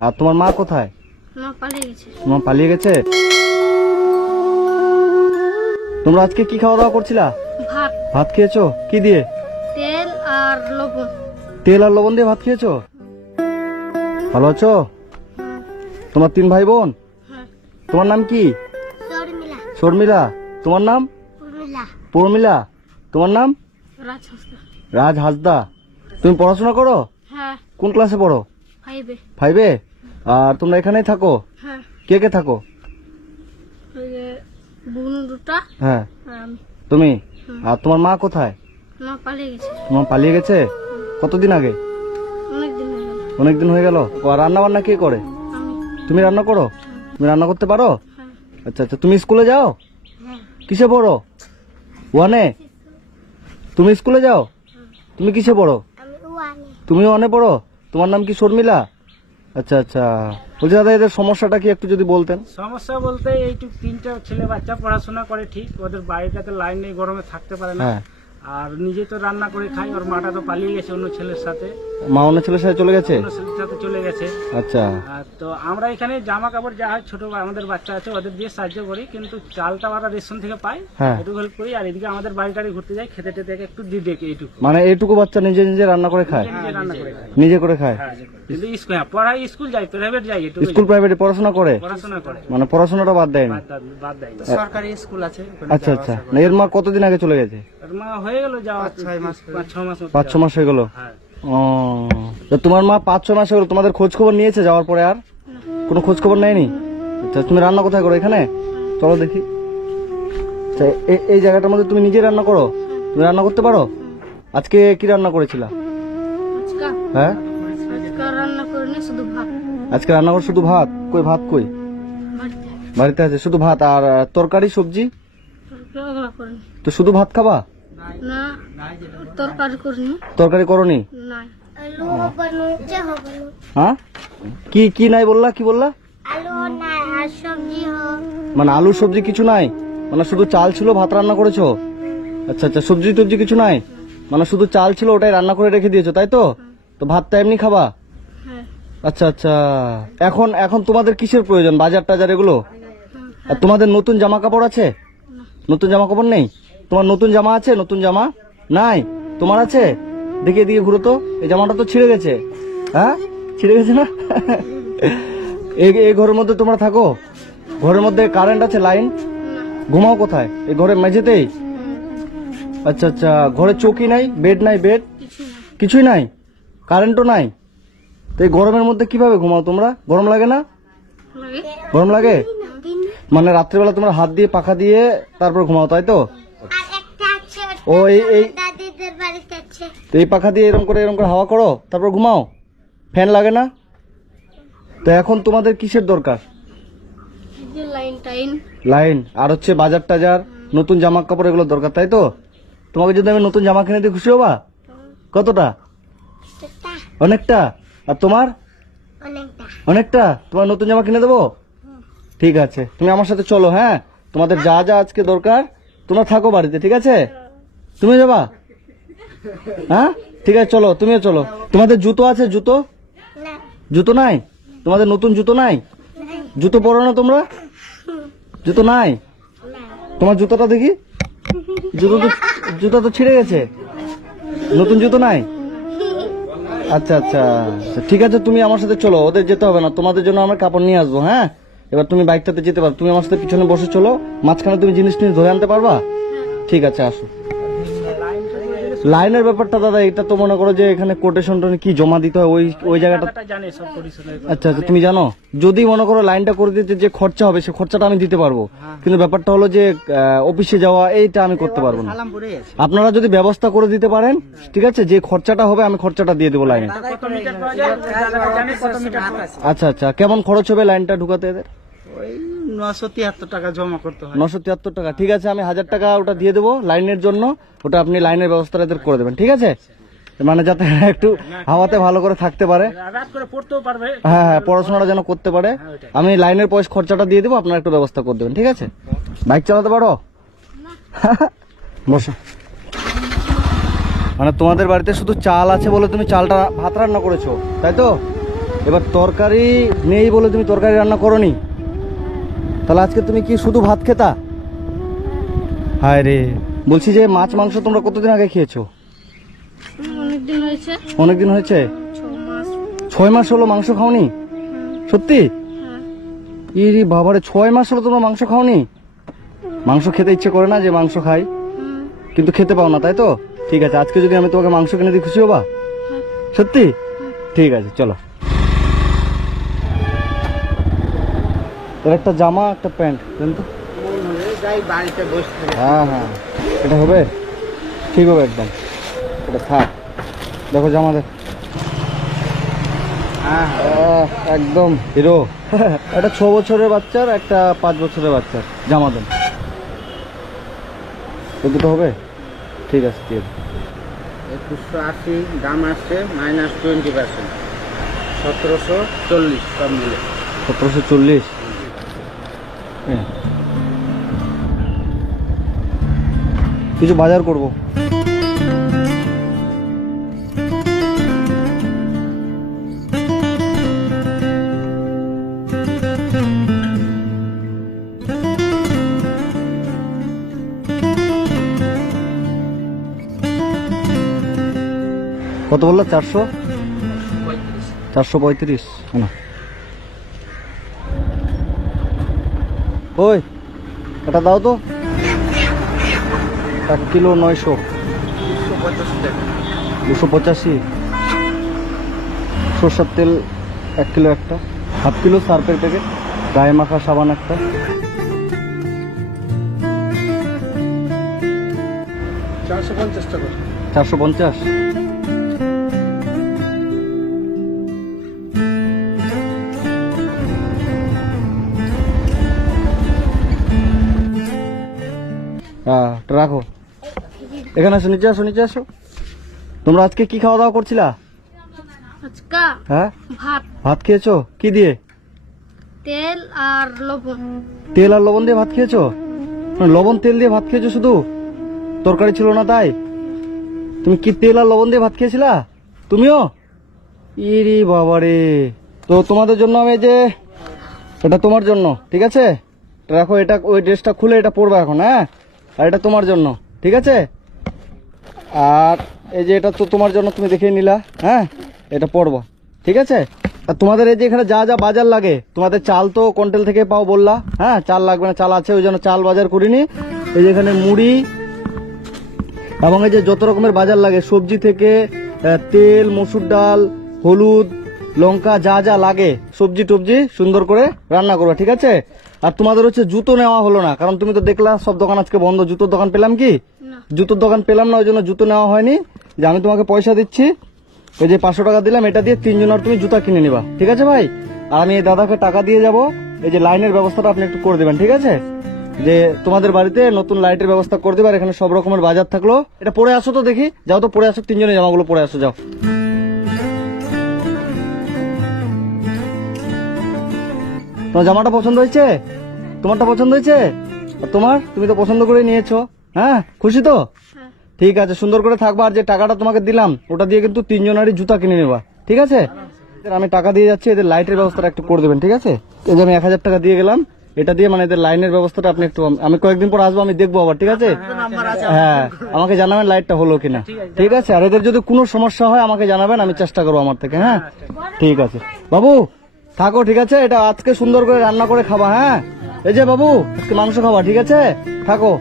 আর তোমার মা কোথায়? মা পালিয়ে গেছে। মা পালিয়ে গেছে। তোমরা আজকে কি খাওয়া দাওয়া করছিলা? ভাত, ভাত খেয়েছো কি দিয়ে? তেল আর লবণ। তেল আর লবণ দিয়ে ভাত খেয়েছো? ভালো আছো? তোমার 3 ভাই বোন? হ্যাঁ। তোমার নাম কি? শর্মিলা। শর্মিলা। তোমার নাম? উর্মিলা। পূর্মিলা। তোমার নাম? রাজহস্তা। রাজ হাসদা। তুমি পড়াশোনা করো? হ্যাঁ। কোন ক্লাসে পড়ো? 5-এ। 5-এ। আর তোমরা এখানেই থাকো? হ্যাঁ। কে কে থাকো? ওই যে বোন দুটা হ্যাঁ আর আমি। তুমি। আর তোমার মা কোথায়? মা পালিয়ে গেছে। তোমার পালিয়ে গেছে কতদিন আগে? অনেকদিন হয়ে গেল। অনেকদিন হয়ে গেল। রান্না বান্না কে করে? আমি। তুমি রান্না করো? তুমি রান্না করতে পারো? হ্যাঁ। আচ্ছা আচ্ছা। তুমি স্কুলে যাও? হ্যাঁ। কিসে পড়ো? 1-এ। তুমি স্কুলে যাও? তুমি কিসে পড়ো? আমি ওয়ানে। তুমি 1-এ পড়ো? তোমার নাম কি শর্মিলা? আচ্ছা আচ্ছা। বলছি দাদা এদের সমস্যাটা কি একটু যদি বলতেন। সমস্যা বলতে এইটুক 3টা ছেলে বাচ্চা পড়াশোনা করে ঠিক, ওদের বাড়িটাতে লাইন নেই, গরমে থাকতে পারে না। হ্যাঁ। আর নিজে তো রান্না করে খাই, ওর মাটা তো পালিয়ে গেছে অন্য ছেলের সাথে, মা অন্য ছেলের সাথে চলে গেছে? অন্য ছেলের সাথে চলে গেছে। আচ্ছা। আর তো আমরা এখানে জামা কাপড় যা হয় ছোট আমাদের বাচ্চা আছে ওদের দিয়ে সাহায্য করি, কিন্তু চালটা ওরা রেশন থেকে পাই, হ্যাঁ। একটু হেল্প করি। আর এদিকে আমাদের বাড়ি টাড়ি ঘুরতে যাই, খেতে টেতে একটু দিয়ে দেখে এইটুকু মানে এইটুকু বাচ্চা নিজে নিজে রান্না করে খায়? নিজে রান্না করে খাই। নিজে করে খায়? হ্যাঁ, কিন্তু পড়াই স্কুল যাই, প্রাইভেট যাই, একটু স্কুল প্রাইভেটে পড়াশোনা করে? পড়াশোনা করে, মানে পড়াশোনাটা বাদ দেয়নি? বাদ দেয় না। সরকারি স্কুল আছে ওখানে আচ্ছা যাওয়া আচ্ছা। আসা না, এর মা কতদিন আগে চলে গেছে? ওর মা হয়ে গেল যাওয়া 5-6 মাস 5-6 মাস মতো 5-6 মাস হয়ে গেল। হ্যাঁ। ও, তো তোমার মা 5-6 মাস হয়ে গেল, তোমাদের খোঁজ খবর নিয়েছে যাওয়ার পরে? আর কোনো খোঁজ খবর নেয়নি? আচ্ছা। তুমি রান্না কোথায় করো? এখানে? চলো দেখি। আচ্ছা, এই জায়গাটার মধ্যে তুমি নিজে রান্না করো? তুমি রান্না করতে পারো? আজকে কি রান্না করেছিলা? আজকা হ্যাঁ। আজকা রান্না করিনি, শুধু ভাত। আজকে রান্না করো শুধু ভাত? কই ভাত কই? বাড়িতে। বাড়িতে আছে শুধু ভাত আর তরকারি সবজি? ওগুলো করিনি। তো শুধু ভাত খাবা? না, তরকারি করিনি। তরকারি করনি? নাই। আলু হ্যাঁ। কি কি নাই বললা? কি বললা? আলু নাই আর সবজি হোক। মানে আলু সবজি কিছু নাই? মানে শুধু চাল ছিল, ভাত রান্না করেছো? আচ্ছা আচ্ছা। সবজি টবজি কিছু নাই? মানে শুধু চাল ছিল, ওটাই রান্না করে রেখে দিয়েছো তাই তো? তো ভাতটা এমনি খাবা? হ্যাঁ। আচ্ছা আচ্ছা। এখন এখন তোমাদের কিসের প্রয়োজন? বাজার টাজার এগুলো? আর তোমাদের নতুন জামা কাপড় আছে? নতুন জামা কাপড় নেই? তোমার নতুন জামা আছে? নতুন জামা নাই? তোমার আছে? দেখি এদিকে ঘুরো তো। এই জামাটা তো ছিঁড়ে গেছে। হ্যাঁ, ছিঁড়ে গেছে না? এই ঘরের মধ্যে তোমরা থাকো? ঘরের মধ্যে কারেন্ট আছে, লাইন? ঘুমাও কোথায়? এই ঘরের মেঝেতেই? আচ্ছা আচ্ছা। ঘরে চৌকি নাই, বেড নাই? বেড কিছুই নাই, কারেন্টও নাই? তো এই গরমের মধ্যে কিভাবে ঘুমাও তোমরা? গরম লাগে না? লাগে। গরম লাগে? মানে রাত্রিবেলা তোমরা হাত দিয়ে পাখা দিয়ে তারপর ঘুমাও তাই তো? আর একটা আছে, ও এই দাদিদের বাড়িতে আছে। তো এই পাখা দিয়ে এরকম করে হাওয়া করো তারপর ঘুমাও? ফ্যান লাগে না? তো এখন তোমাদের কিসের দরকার? যে লাইন টাইন। লাইন আর হচ্ছে বাজার টাজার, নতুন জামা কাপড় এগুলো দরকার তাই তো? তোমাকে যদি আমি নতুন জামা কিনে দিই খুশি হবা? কতটা? অনেকটা। আর তোমার? অনেকটা। অনেকটা। তোমার নতুন জামা কিনে দেবো? ঠিক আছে, তুমি আমার সাথে চলো। হ্যাঁ, তোমাদের যা যা আজকে দরকার তোমরা থাকো বাড়িতে, ঠিক আছে? তুমি যাবা? হ্যাঁ ঠিক আছে, চলো তুমিও চলো। তোমাদের জুতো আছে? জুতো? না। জুতো নাই? তোমাদের নতুন জুতো নাই? জুতো পরো না তোমরা? জুতো নাই? তোমার জুতোটা দেখি। জুতো তো ছিঁড়ে গেছে, নতুন জুতো নাই? আচ্ছা আচ্ছা। ঠিক আছে, তুমি আমার সাথে চলো। ওদের যেতে হবে না, তোমাদের জন্য আমরা কাপড় নিয়ে আসবো। হ্যাঁ, এবার তুমি বাইকটাতে যেতে পারো। তুমি আমার সাথে পিছনে বসে চলো, মাঝখানে তুমি জিনিস টিনিস ধরে আনতে পারবা? ঠিক আছে, আসো। লাইনের ব্যাপারটা দাদা, এটা তো মনে করো যে এখানে কোটেশন কি জমা দিতে হয় ওই জায়গাটা? জানে সব পরিশোধ। আচ্ছা আচ্ছা, তুমি জানো? যদি মনে করো লাইনটা করে দিতে যে খরচা হবে, সে খরচাটা আমি দিতে পারবো, কিন্তু ব্যাপারটা হলো যে অফিসে যাওয়া এইটা আমি করতে পারবো না। সালামপুরে আছে। আপনারা যদি ব্যবস্থা করে দিতে পারেন, ঠিক আছে, যে খরচাটা হবে আমি খরচাটা দিয়ে দেবো লাইনে। কত মিটার পাওয়া যায় জানে, কত মিটার পাওয়া যায়। আচ্ছা আচ্ছা। কেমন খরচ হবে লাইনটা ঢুকাতে এদের? ওই 973 টাকা জমা করতে হয়। 973 টাকা। ঠিক আছে, আমি 1000 টাকা ওটা দিয়ে দেবো লাইনের জন্য। ওটা আপনি লাইনের ব্যবস্থাটা এদের করে দেবেন, ঠিক আছে? মানে যাতে একটু হাওয়াতে ভালো করে থাকতে পারে। রাত করে পড়তেও পারবে। হ্যাঁ হ্যাঁ, পড়াশোনাটা যেন করতে পারে। আমি লাইনের পয়সা খরচাটা দিয়ে দেবো, আপনারা একটু ব্যবস্থা করে দেবেন, ঠিক আছে? বাইক চালাতে পারো? বসো। মানে তোমাদের বাড়িতে শুধু চাল আছে বলে তুমি চালটা ভাত রান্না করেছো তাই তো? এবার তরকারি নেই বলে তুমি তরকারি রান্না করনি, তাহলে আজকে তুমি কি শুধু ভাত খেতা? হায় রে, বলছি যে মাছ মাংস তোমরা কতদিন আগে খেয়েছো? অনেকদিন হয়েছে। অনেকদিন হয়েছে? 6 মাস। 6 মাস হলো মাংস খাওনি? সত্যি? হ্যাঁ। ইরি বাবারে, 6 মাস হলো তোমরা মাংস খাওনি? মাংস খেতে ইচ্ছে করে না যে মাংস খাই, কিন্তু খেতে পাও না, তাই তো? ঠিক আছে, আজকে যদি আমি তোমাকে মাংস কিনে দিই খুশি হবা? সত্যি? ঠিক আছে, চলো। এর একটা জামা একটা প্যান্ট দেন তো। যাই বাড়িতে বসে থাকে। হ্যাঁ হ্যাঁ, এটা হবে, ঠিক হবে একদম, এটা থাক। দেখো জামা দেখ, হ্যাঁ একদম হিরো। একটা 6 বছরের বাচ্চার, একটা 5 বছরের বাচ্চার জামা দেন, তো দুটো হবে? ঠিক আছে, দিয়ে দিন। 2180 দাম আসছে -20%, 1740 সব মিলে। 1740। কিছু বাজার করব। কত বললো? 400? 435 না? ওই এটা দাও তো, 1 কিলো 900। 285 টাকা। 285। সরষের তেল 1 কিলো একটা, 1/2 কিলো সার্ফের প্যাকেট, গায়ে মাখা সাবান একটা। 450 টাকা। 450। হ্যাঁ, ওটা রাখো। এখানে আসো, নিচে আসো, নিচে আসো। তোমরা আজকে কি খাওয়া দাওয়া করছিলা? আজকা হ্যাঁ, ভাত, ভাত খেয়েছো কি দিয়ে? তেল আর লবণ। তেল আর লবণ দিয়ে ভাত খেয়েছো? মানে লবণ তেল দিয়ে ভাত খেয়েছো শুধু? তরকারি ছিল না তাই? তুমি কি তেল আর লবণ দিয়ে ভাত খেয়েছিলা তুমিও? ইরি বাবারে। তো তোমাদের জন্য আমি এই যে, এটা তোমার জন্য, ঠিক আছে? এটা রাখো, এটা ওই ড্রেসটা খুলে এটা পরবে এখন, হ্যাঁ? আর এটা তোমার জন্য, ঠিক আছে? আর এই যে এটা তো তোমার জন্য, তুমি দেখে নিলা, হ্যাঁ? এটা পরবা, ঠিক আছে? আর তোমাদের এই যে এখানে যা যা বাজার লাগে, তোমাদের চাল তো কন্টেল থেকে পাও বললা, হ্যাঁ? চাল লাগবে না, চাল আছে, ওই জন্য চাল বাজার করিনি। এই যে এখানে মুড়ি এবং এই যে যত রকমের বাজার লাগে, সবজি থেকে তেল, মসুর ডাল, হলুদ, লঙ্কা, যা যা লাগে সবজি টবজি সুন্দর করে রান্না করবা, ঠিক আছে? আর তোমাদের হচ্ছে জুতো নেওয়া হলো না, কারণ তুমি তো দেখলা সব দোকান আজকে বন্ধ। জুতোর দোকান পেলাম কি? না। জুতোর দোকান পেলাম না, ওই জন্য জুতো নেওয়া হয়নি। যে আমি তোমাকে পয়সা দিচ্ছি, ওই যে 500 টাকা দিলাম, এটা দিয়ে 3 জনের তুমি জুতা কিনে নিবা, ঠিক আছে ভাই? আর আমি এই দাদাকে টাকা দিয়ে যাব। এই যে লাইনের ব্যবস্থাটা আপনি একটু করে দেবেন, ঠিক আছে? যে তোমাদের বাড়িতে নতুন লাইটের ব্যবস্থা করে দেবে। আর এখানে সব রকমের বাজার থাকলো। এটা পরে আসো তো, দেখি, যাও তো পরে আসো, 3 জনের জামাগুলো পরে আসো, যাও। তোমার জামাটা পছন্দ হয়েছে? তোমারটা পছন্দ হয়েছে? আর তোমার? তুমি তো পছন্দ করে নিয়েছো, হ্যাঁ? খুশি তো? হ্যাঁ। ঠিক আছে, সুন্দর করে থাকবা। আর যে টাকাটা তোমাকে দিলাম, ওটা দিয়ে কিন্তু 3 জনেরই জুতা কিনে নেবা, ঠিক আছে? আমি টাকা দিয়ে যাচ্ছি, এদের লাইটের ব্যবস্থাটা একটু করে দেবেন, ঠিক আছে? এই যে আমি 1000 টাকা দিয়ে গেলাম, এটা দিয়ে মানে এদের লাইনের ব্যবস্থাটা আপনি একটু, আমি কয়েকদিন পর আসবো, আমি দেখবো আবার, ঠিক আছে? হ্যাঁ, আমাকে জানাবেন লাইটটা হলো কিনা, ঠিক আছে? আর এদের যদি কোনো সমস্যা হয় আমাকে জানাবেন, আমি চেষ্টা করবো আমার থেকে, হ্যাঁ? ঠিক আছে বাবু, থাকো, ঠিক আছে? এটা আজকে সুন্দর করে রান্না করে খাবা, হ্যাঁ? এই যে বাবু, আজকে মাংস খাবা, ঠিক আছে? থাকো।